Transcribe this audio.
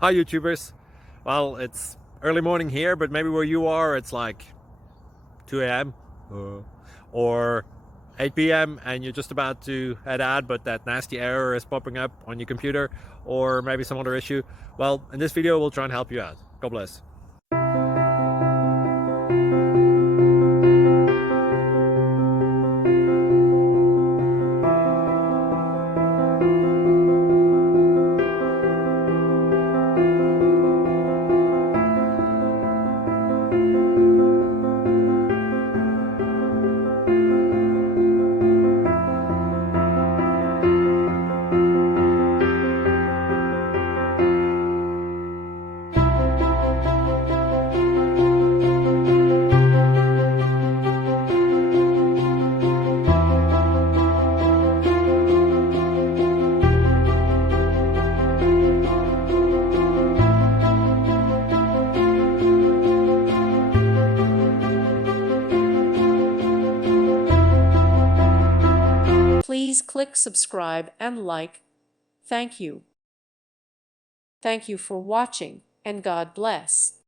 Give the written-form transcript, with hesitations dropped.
Hi YouTubers. Well, it's early morning here, but maybe where you are it's like 2 a.m. or 8 p.m. and you're just about to head out, but that nasty error is popping up on your computer, or maybe some other issue. Well, in this video we'll try and help you out. God bless. Please click subscribe and like. Thank you. Thank you for watching, and God bless.